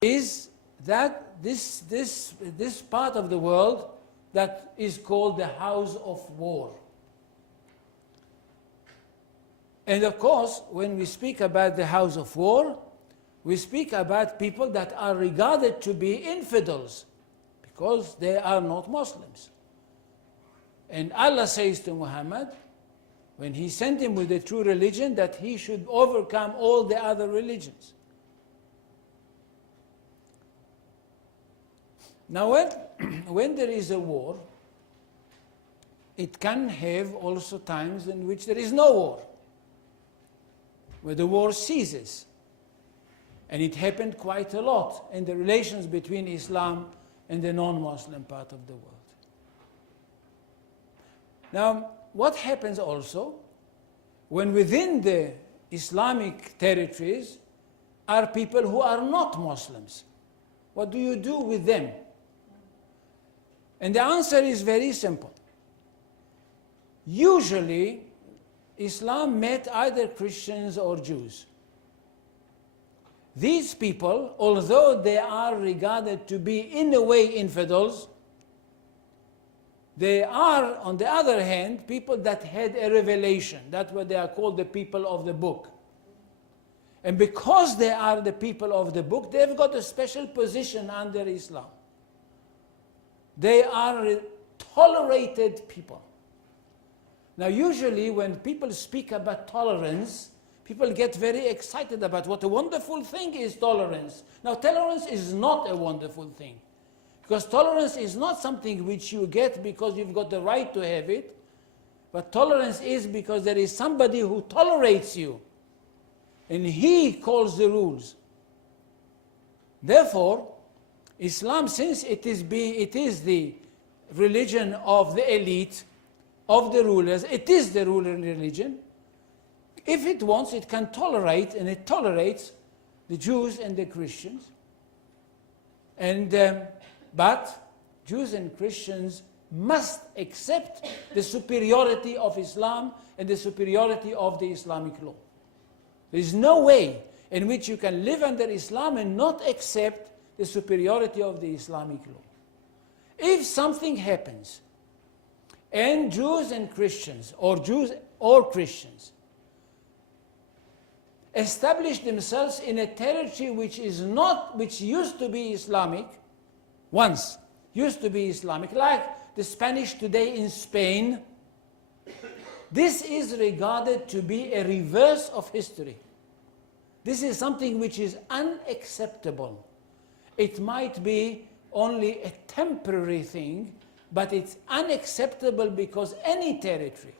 is that this part of the world that is called the House of War. And of course, when we speak about the House of War, we speak about people that are regarded to be infidels because they are not Muslims. And Allah says to Muhammad, when he sent him with the true religion, that he should overcome all the other religions. Now, when there is a war, it can have also times in which there is no war, where the war ceases. And it happened quite a lot in the relations between Islam and the non-Muslim part of the world. Now, what happens also when within the Islamic territories are people who are not Muslims? What do you do with them? And the answer is very simple. Usually, Islam met either Christians or Jews. These people, although they are regarded to be in a way infidels, they are, on the other hand, people that had a revelation. That's what they are called, the people of the book. And because they are the people of the book, they've got a special position under Islam. They are tolerated people. Now, usually when people speak about tolerance, people get very excited about what a wonderful thing is tolerance. Now, tolerance is not a wonderful thing. Because tolerance is not something which you get because you've got the right to have it. But tolerance is because there is somebody who tolerates you. And he calls the rules. Therefore, Islam, since it is the religion of the elite, of the rulers, it is the ruling religion. If it wants, it can tolerate, and it tolerates the Jews and the Christians. But Jews and Christians must accept the superiority of Islam and the superiority of the Islamic law. There is no way in which you can live under Islam and not accept the superiority of the Islamic law. If something happens and Jews and Christians, or Jews or Christians, establish themselves in a territory which used to be Islamic, once used to be Islamic, like the Spanish today in Spain, this is regarded to be a reverse of history. This is something which is unacceptable. It might be only a temporary thing, but it's unacceptable because any territory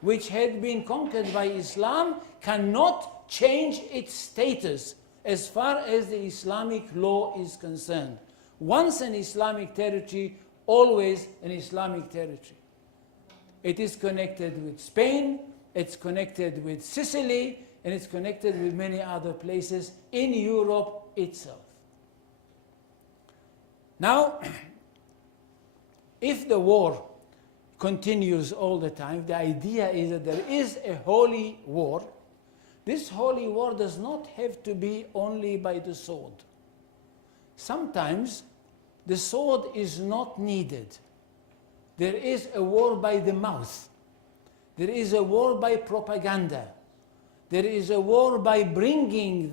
which had been conquered by Islam cannot change its status as far as the Islamic law is concerned. Once an Islamic territory, always an Islamic territory. It is connected with Spain, it's connected with Sicily, and it's connected with many other places in Europe itself. Now, if the war continues all the time, the idea is that there is a holy war. This holy war does not have to be only by the sword. Sometimes the sword is not needed. There is a war by the mouth. There is a war by propaganda. There is a war by bringing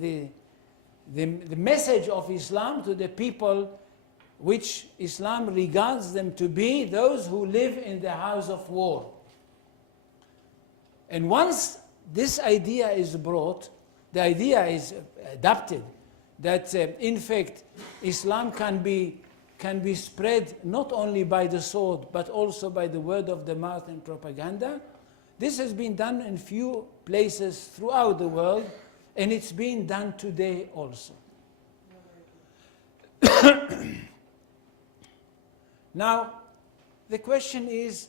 the message of Islam to the people which Islam regards them to be those who live in the house of war. And once this idea is brought, the idea is adopted, that in fact Islam can be spread not only by the sword but also by the word of the mouth and propaganda. This has been done in few places throughout the world, and it's being done today also. Now, the question is,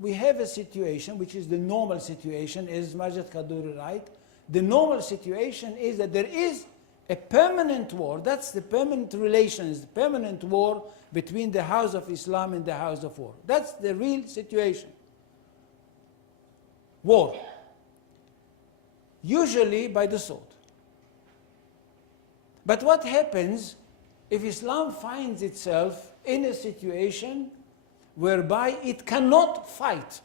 we have a situation which is the normal situation, is Majid Kaduri right? The normal situation is that there is a permanent war. That's the permanent relations, the permanent war between the house of Islam and the house of war. That's the real situation. War. Usually by the sword. But what happens if Islam finds itself in a situation whereby it cannot fight,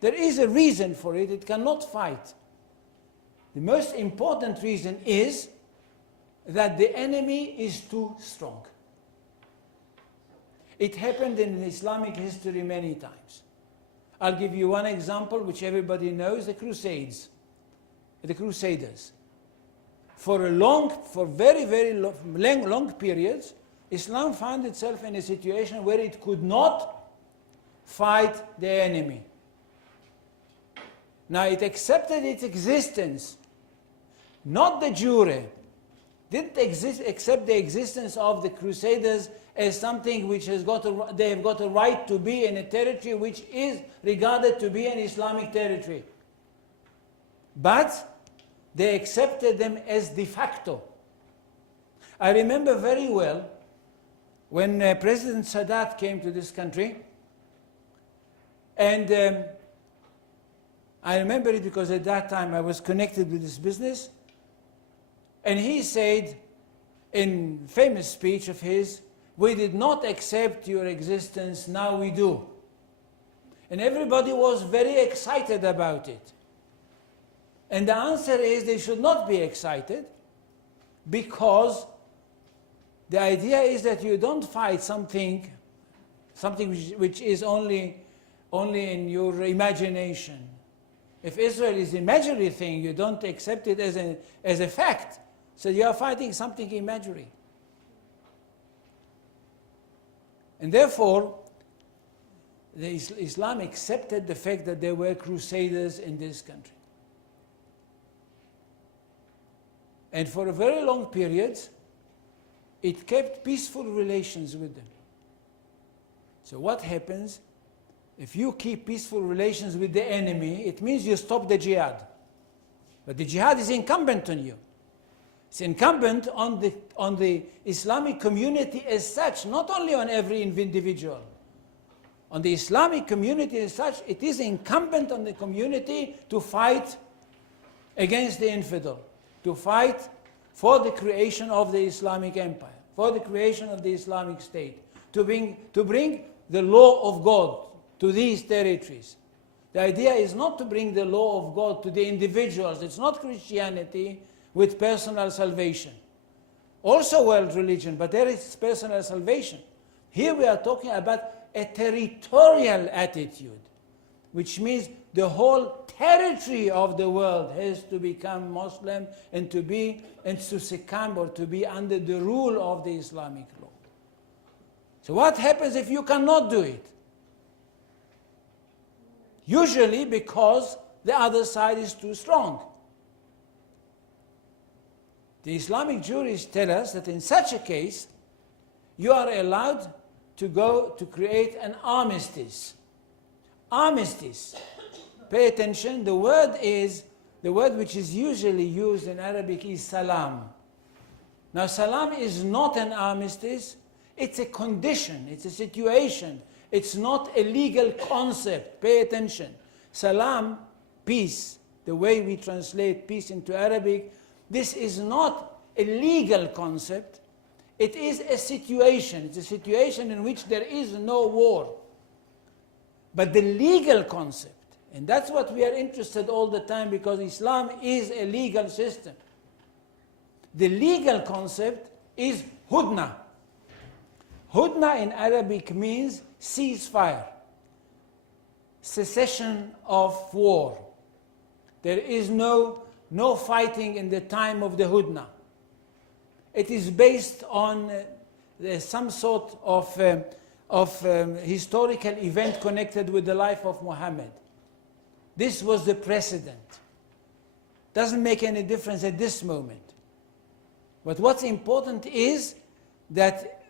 there is a reason for it, it cannot fight. The most important reason is that the enemy is too strong. It happened in Islamic history many times. I'll give you one example which everybody knows, the Crusades, the Crusaders. For very, very long periods, Islam found itself in a situation where it could not fight the enemy. Now it accepted its existence, not de jure, didn't accept the existence of the Crusaders as something which they have got a right to be in a territory which is regarded to be an Islamic territory. But they accepted them as de facto. I remember very well when President Sadat came to this country, and I remember it because at that time I was connected with this business, and he said in a famous speech of his, "We did not accept your existence, now we do." And everybody was very excited about it. And the answer is they should not be excited, because the idea is that you don't fight something which is only in your imagination. If Israel is an imaginary thing, you don't accept it as a fact. So you are fighting something imaginary. And therefore, Islam accepted the fact that there were crusaders in this country. And for a very long period, it kept peaceful relations with them. So what happens? If you keep peaceful relations with the enemy, it means you stop the jihad. But the jihad is incumbent on you. It's incumbent on the Islamic community as such, not only on every individual. On the Islamic community as such, it is incumbent on the community to fight against the infidel, to fight for the creation of the Islamic empire, for the creation of the Islamic state, to bring the law of God to these territories. The idea is not to bring the law of God to the individuals. It's not Christianity with personal salvation. Also world religion, but there is personal salvation. Here we are talking about a territorial attitude, which means the whole territory of the world has to become Muslim and to succumb or to be under the rule of the Islamic law. So what happens if you cannot do it? Usually because the other side is too strong. The Islamic jurists tell us that in such a case, you are allowed to go to create an armistice. Armistice. Pay attention, the word which is usually used in Arabic is salam. Now salam is not an armistice, it's a condition, it's a situation. It's not a legal concept. Pay attention. Salam, peace, the way we translate peace into Arabic, this is not a legal concept. It is a situation. It's a situation in which there is no war. But the legal concept, and that's what we are interested all the time, because Islam is a legal system. The legal concept is hudna. Hudna in Arabic means ceasefire, cessation of war. There is no fighting in the time of the hudna. It is based on some sort of historical event connected with the life of Muhammad. This was the precedent. Doesn't make any difference at this moment. But what's important is that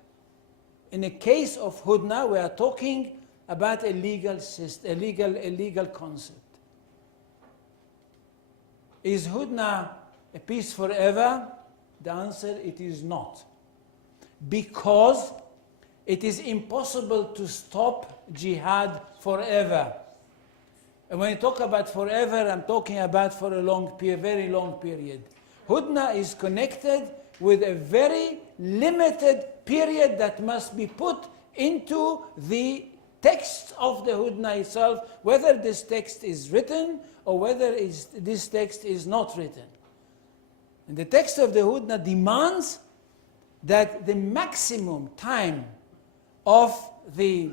in a case of hudna, we are talking about a legal system, a legal concept. Is hudna a peace forever? The answer, it is not. Because it is impossible to stop jihad forever. And when I talk about forever, I'm talking about for a very long period. Hudna is connected with a very limited period that must be put into the text of the Hudna itself, whether this text is written or whether this text is not written. And the text of the Hudna demands that the maximum time of the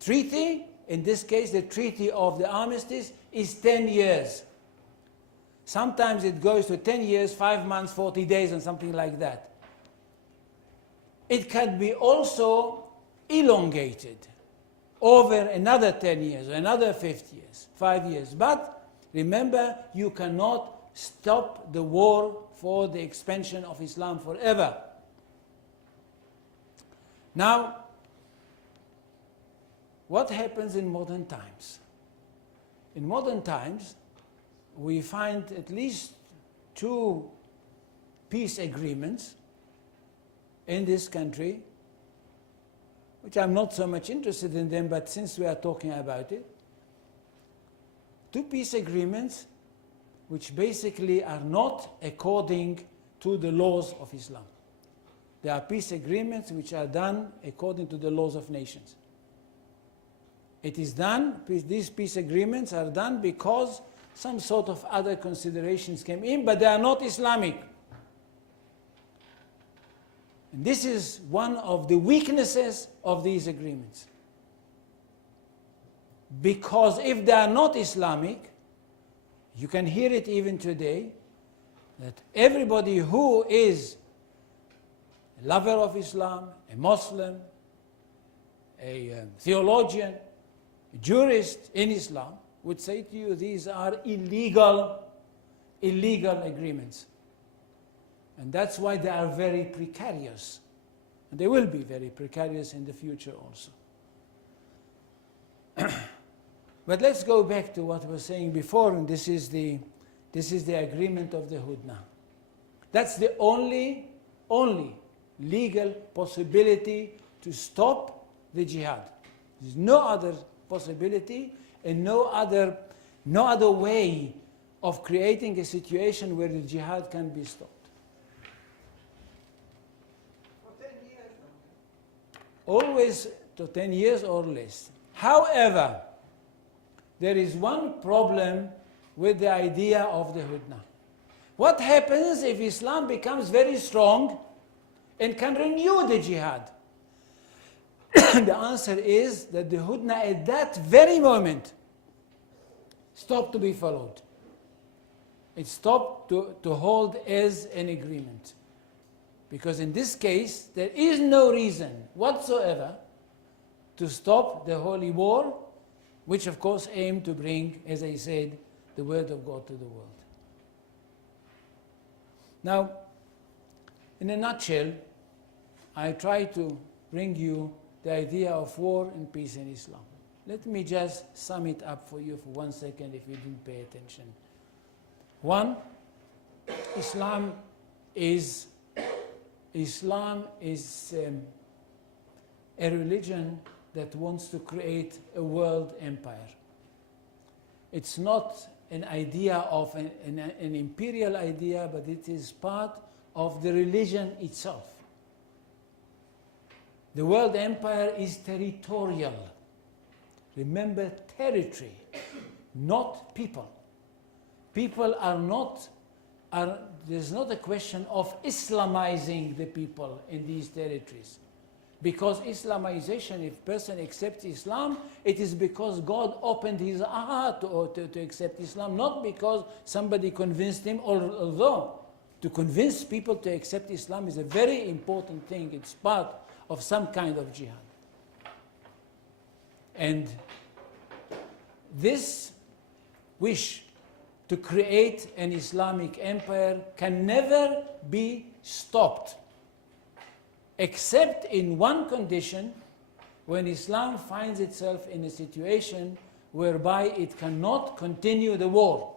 treaty, in this case the treaty of the armistice, is 10 years. Sometimes it goes to 10 years, 5 months, 40 days, and something like that. It can be also elongated over another 10 years, or another 50 years, 5 years. But remember, you cannot stop the war for the expansion of Islam forever. Now, what happens in modern times? In modern times, we find at least 2 peace agreements in this country, which I'm not so much interested in them, but since we are talking about it, 2 peace agreements which basically are not according to the laws of Islam. They are peace agreements which are done according to the laws of nations. It is done, these peace agreements are done because some sort of other considerations came in, but they are not Islamic. And this is one of the weaknesses of these agreements. Because if they are not Islamic, you can hear it even today, that everybody who is a lover of Islam, a Muslim, a theologian, a jurist in Islam, would say to you, these are illegal agreements. And that's why they are very precarious. And they will be very precarious in the future also. But let's go back to what I was saying before, and this is the agreement of the Hudna. That's the only legal possibility to stop the jihad. There's no other possibility and no other way of creating a situation where the jihad can be stopped. For 10 years. Always to 10 years or less. However, there is one problem with the idea of the Hudna. What happens if Islam becomes very strong and can renew the jihad? The answer is that the Hudna at that very moment stopped to be followed. It stopped to hold as an agreement. Because in this case, there is no reason whatsoever to stop the holy war, which of course aimed to bring, as I said, the word of God to the world. Now, in a nutshell, I try to bring you the idea of war and peace in Islam. Let me just sum it up for you for 1 second if you didn't pay attention. 1, Islam is a religion that wants to create a world empire. It's not an idea of an imperial idea, but it is part of the religion itself. The world empire is territorial. Remember, territory, not people. People are not, there's not a question of Islamizing the people in these territories. Because Islamization, if a person accepts Islam, it is because God opened his heart to accept Islam, not because somebody convinced him, although to convince people to accept Islam is a very important thing. It's part of some kind of jihad. And this wish to create an Islamic empire can never be stopped, except in one condition, when Islam finds itself in a situation whereby it cannot continue the war.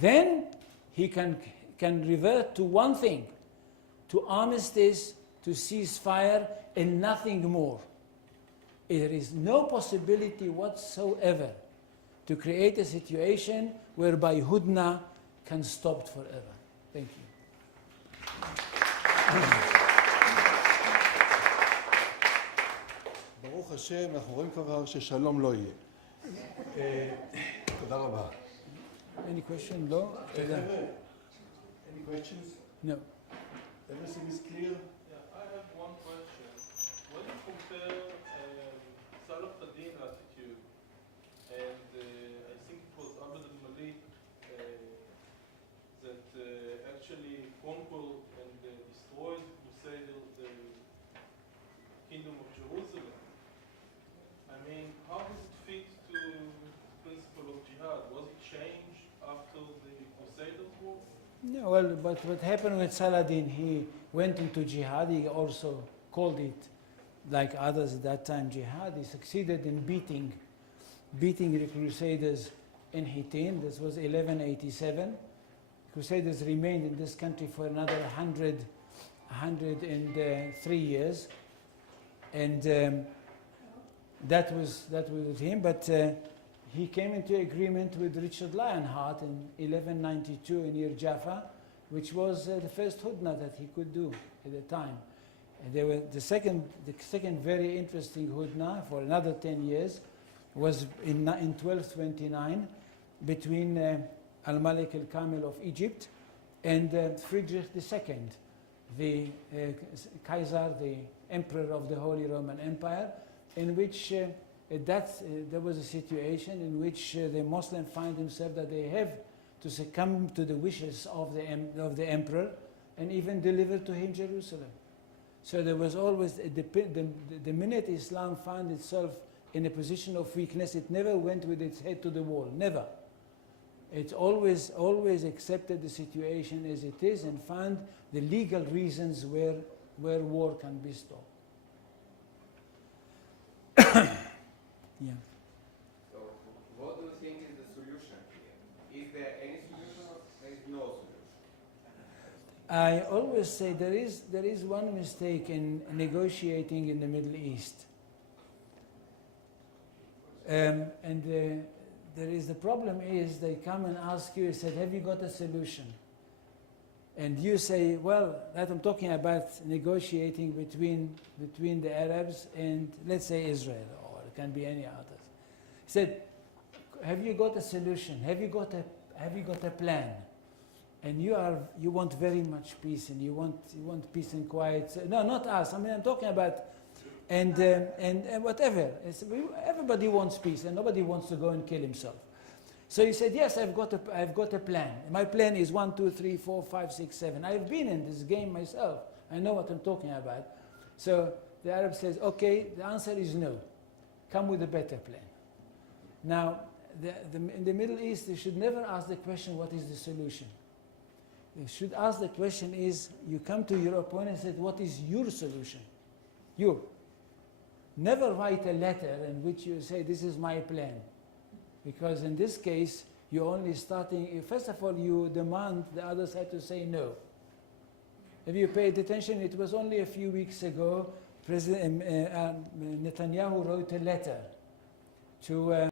Then he can revert to one thing, to armistice, to ceasefire, and nothing more. There is no possibility whatsoever to create a situation whereby Hudna can stop forever. Thank you. השם, אנחנו רואים כבר ששלום לא יהיה. תודה רבה. Any question? No? Any questions? No. Everything is clear? Yeah, I have one question. When you compare Salah ad-Din attitude and I think it was Abd al-Malik that actually conquered and destroyed the kingdom of Jerusalem. I mean, how does it fit to the principle of jihad? Was it changed after the Crusaders war? No, well, but what happened with Saladin, he went into jihad. He also called it, like others at that time, jihad. He succeeded in beating the Crusaders in Hittin. This was 1187. Crusaders remained in this country for another 103 years, and that was with him. But he came into agreement with Richard Lionheart in 1192 near Jaffa, which was the first hudna that he could do at the time. And there were the second very interesting hudna for another 10 years was in 1229 between Al-Malik al-Kamil of Egypt and Friedrich II, the Kaiser, the Emperor of the Holy Roman Empire, in which there was a situation in which the Muslim find themselves that they have to succumb to the wishes of the emperor and even deliver to him Jerusalem. So there was always, the minute Islam found itself in a position of weakness, it never went with its head to the wall, never. It always accepted the situation as it is and found the legal reasons where war can be stopped. Yeah. So, what do you think is the solution here? Is there any solution or there is no solution? I always say there is one mistake in negotiating in the Middle East. The problem is they come and ask you, said, have you got a solution? And you say, well, that I'm talking about negotiating between the Arabs and, let's say, Israel, or it can be any others. He said, have you got a solution? Have you got a plan? And you want very much peace, and you want peace and quiet. No, not us. I mean, I'm talking about, and whatever. Everybody wants peace, and nobody wants to go and kill himself. So he said, yes, I've got a plan. My plan is 1, 2, 3, 4, 5, 6, 7. I've been in this game myself. I know what I'm talking about. So the Arab says, okay, the answer is no. Come with a better plan. Now, in the Middle East, they should never ask the question, what is the solution? They should ask the question is, you come to your opponent and say, what is your solution? You. Never write a letter in which you say, this is my plan. Because in this case, you're only starting, first of all, you demand the other side to say no. If you paid attention, it was only a few weeks ago, President Netanyahu wrote a letter to